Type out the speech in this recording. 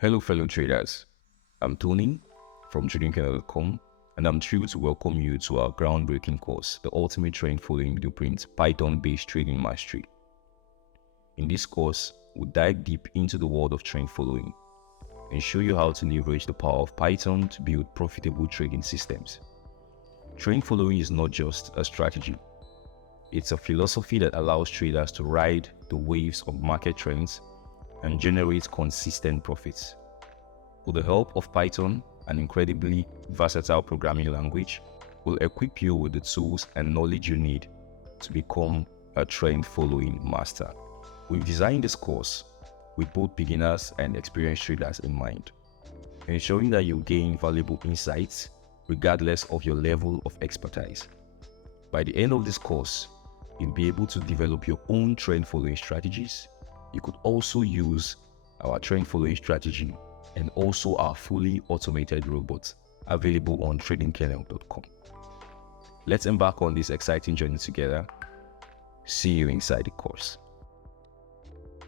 Hello, fellow traders. I'm Tony from tradingkernel.com, and I'm thrilled to welcome you to our groundbreaking course, the Ultimate Trend Following Blueprint Python-based Trading Mastery. In this course, we'll dive deep into the world of trend following and show you how to leverage the power of Python to build profitable trading systems. Trend following is not just a strategy. It's a philosophy that allows traders to ride the waves of market trends and generate consistent profits. With the help of Python, an incredibly versatile programming language, will equip you with the tools and knowledge you need to become a trend-following master. We've designed this course with both beginners and experienced traders in mind, ensuring that you gain valuable insights regardless of your level of expertise. By the end of this course, you'll be able to develop your own trend-following strategies. You could also use our trend following strategy and also our fully automated robots available on tradingkernel.com. Let's embark on this exciting journey together. See you inside the course.